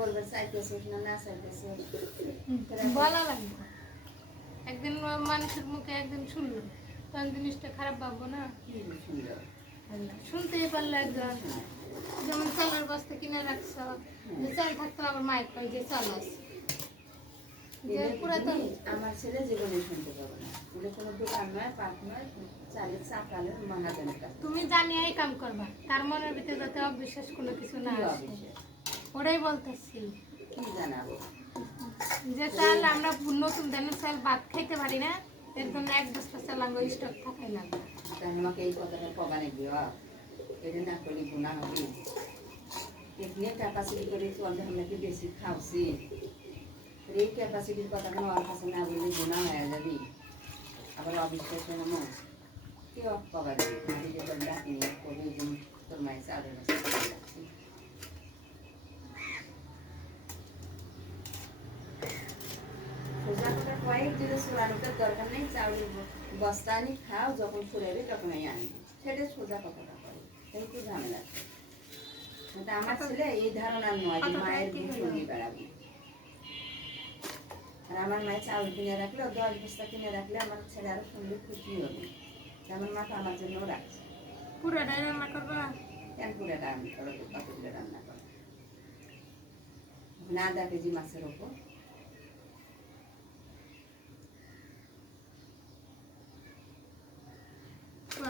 বলবে চাইতেছিস না না চাইতেছিস বলা লাগবে। একদিন মানুষের মুখে একদিন শুনলো তখন জিনিসটা খারাপ ভাববো না? শুনতেই পারল একজন। যেমন চালের বস্তা কিনে রাখছ যে চাল থাকতো আবার মায়ের কয় যে চাল আছে। পুরাতন। আমার ছেলে জীবনে শুনতে পাবো না। কোনো দোকান নয় পাট নয় চালের চাকালের মাহাজনের তুমি জানিয়ে এই কাম করবা তার মনের ভিতরে যাতে অবিশ্বাস কোনো কিছু না আসে? ওটাই বলতেছি কি জানাব? যে চাল আমরা নতুন ধানের চাল ভাত খাইতে পারি না এর জন্য এক বস্তা চাল আমরা স্টক থাকাই লাগবে। তাই আমাকে এই কথাটা কবানে দিও। এটা না করলে গুণা হবে। এখানে ক্যাপাসিটি করে চলতে আমরা কি বেশি আর এই ক্যাপাসিটির কথাটা আমার কাছে না বললে গুণা হয়ে যাবি। আবার অবিশ্বাস হয়ে মন কে কবার দিবি যে ডাকি নিয়ে কবি যে তোর মায়ের চালের কাছে চলে যাচ্ছি সোজা কথা চুলানোটার দরকার নেই চাউলের বস্তা আনি খাও যখন ফুরাবে তখনই আনি সেটা সোজা কথাটা করে কিন্তু ঝামেলা আমার ছেলে এই ধারণা নয় যে মায়ের গুণ সঙ্গী বেড়াবি। আর আমার মায়ের চাউল কিনে রাখলে দশ বস্তা কিনে রাখলে আমার ছেলে আরও শুনলে খুশি হবে। আমার মা তো আমার জন্য রাখছে। পুরোটাই রান্না করবা? কেন করে রান্না করো? কতগুলো রান্না করো। না আধা কেজি মাছের ওপর প্রত্যেকগুলো খেয়ে ফুয়াদা আজকে ডিম দিন ডিম পারে না মিষ্টি কাটা আছে আজকে ফুয়াদা ডিম খাও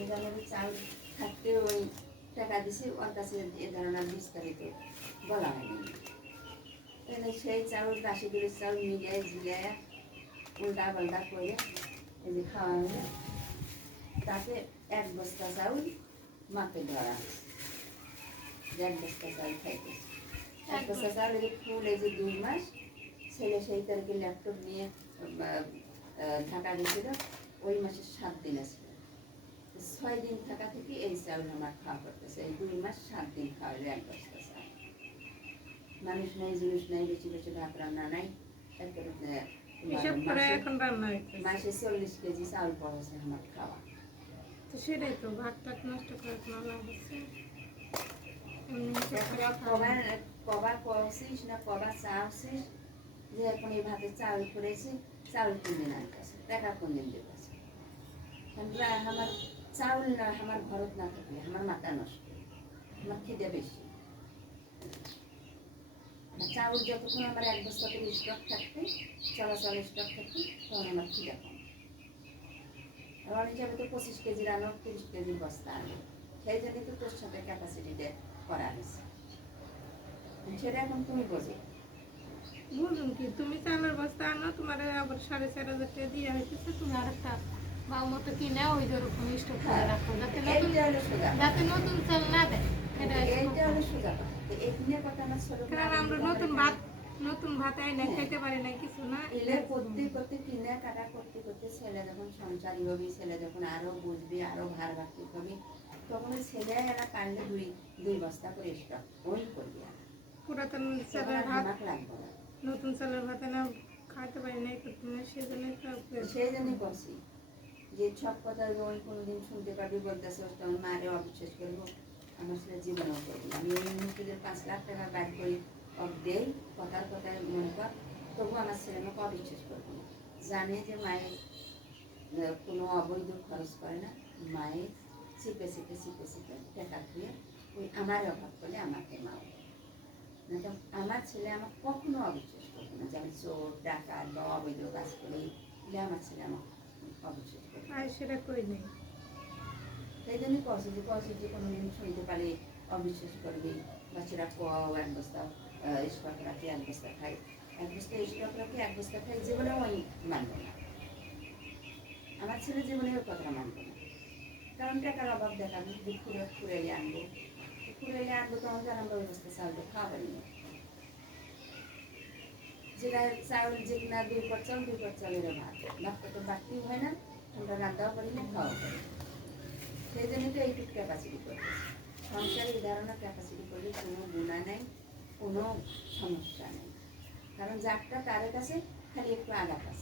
নিরানব্বই চাল থাকতে ওই টাকা দিছি, ওর কাছে এ ধরনের বিস্তারিত বলা হয়নি। তাহলে সেই চাউল রাশি করে চাউল মিলিয়ে ঝিলিয়ে উল্টা পাল্টা করে এই যে খাওয়া হলো, তাতে এক বস্তা চাউল মাকে ধরা এক বস্তা চাউল খাইতেছে এক বস্তা চাউল এই যে ফুল, এই যে দুই মাস, ছেলে সেই তারিখে ল্যাপটপ নিয়ে ঢাকা গেছিল, ওই মাসে সাত দিন আছে। ছয় দিন থাকা থেকে এই চাউল আমার খাওয়া করতেছে। এই দুই মাস সাত দিন খাওয়া এক বস্তা মানুষ নাই জিনিস নাই বেশি বেশি ভাত রান্না নাই। মাসে- চল্লিশ কেজি চাউল পড়েছে আমার খাওয়া। তো সেটাই তো ভাত টাত নষ্ট করে কোনো লাভ আছে এমনি হিসেব করে দেখো, খাওয়া। কবার না কবার চাওছিস যে এখন এই ভাতে চাউল করেছি চাউল কোন দিন আনতেছে টাকা কোন দিন দিতেছে আমরা আমার চাউল না আমার ঘরত না থাকলে আমার মাথা নষ্ট। আমার খিদে বেশি। চাউল যতক্ষণ আমার এক বস্তা স্টক থাকতে চলাচল স্টক থাকতে তখন আমার খিদে কম। আমার হিসাবে তো পঁচিশ কেজি রানো তিরিশ কেজি বস্তা আনে। সেই জন্য তো তোর সাথে ক্যাপাসিটিতে করা হয়েছে। সেটা এখন তুমি বোঝে। বুঝুন কি, তুমি চালের বস্তা আনো, তোমার আবার সাড়ে চার হাজার টাকা দিয়ে হইতেছে, তুমি আরেকটা বাউ মতো কিনে ওই যেরকম স্টোভ করে রাখো যাতে নতুন যাতে চাল না দেয় আমার ছোট কারণ আমরা নতুন ভাত নতুন ভাত আইনা খাইতে পারি না কিছু না এলে করতে করতে কিনে কাটা করতে করতে ছেলে যখন সংসারী হবি ছেলে যখন আরও বুঝবি আরও ভার হবি তখন ছেলে এরা কাটলে দুই দুই বস্তা করে স্টক ওই করবি পুরাতন চালের ভাত না। নতুন চালের ভাত না খাইতে পারি না সেজন্য তো সেই জন্যই করছি। যে সব কথা ওই কোনোদিন শুনতে পারবি বলতেছে তখন মারে অবিশ্বাস করব আমার ছেলে করবি আমি এই মুহূর্তে পাঁচ লাখ টাকা বাইর করি অব দেই, কথার কথায় মনে কর, তবু আমার ছেলে আমাকে অবিশ্বাস করব না জানে যে মায়ের কোনো অবৈধ খরচ করে না, মায়ের চিপে চিপে চিপে চিপে টাকা ধুয়ে ওই আমার অভাব করলে আমাকে মাও আমার ছেলে আমার কখনো অবিশ্বাস করবে না যে আমি চোর, ডাকাত বা অবৈধ কাজ করি আমার ছেলে না। বস্তা বস্তা বস্তা বস্তা ওই আমার ছেলে জীবনে ওই কথাটা মানবে না। কারণ টাকার অভাব দেখাবে দুঃখ ফুরে আনব। ফুলেলে আনব, তখন জানাম ব্যবস্থা চাউল তো খাওয়াবেন না। যেটা চাউল যে কিনা দুই পর চাউল, দুই পর চাউলের ভাত ভাতটা তো বাড়তিও হয় না, আমরা রান্নাও করি না খাওয়াও করি সেই জন্য তো এইটুকু ক্যাপাসিটি করতেছি। সংসারে এই ধরনের ক্যাপাসিটি করলে কোনো গুণা নেই, কোনো সমস্যা নেই। কারণ যারটা তার কাছে খালি একটু আঘাত আছে।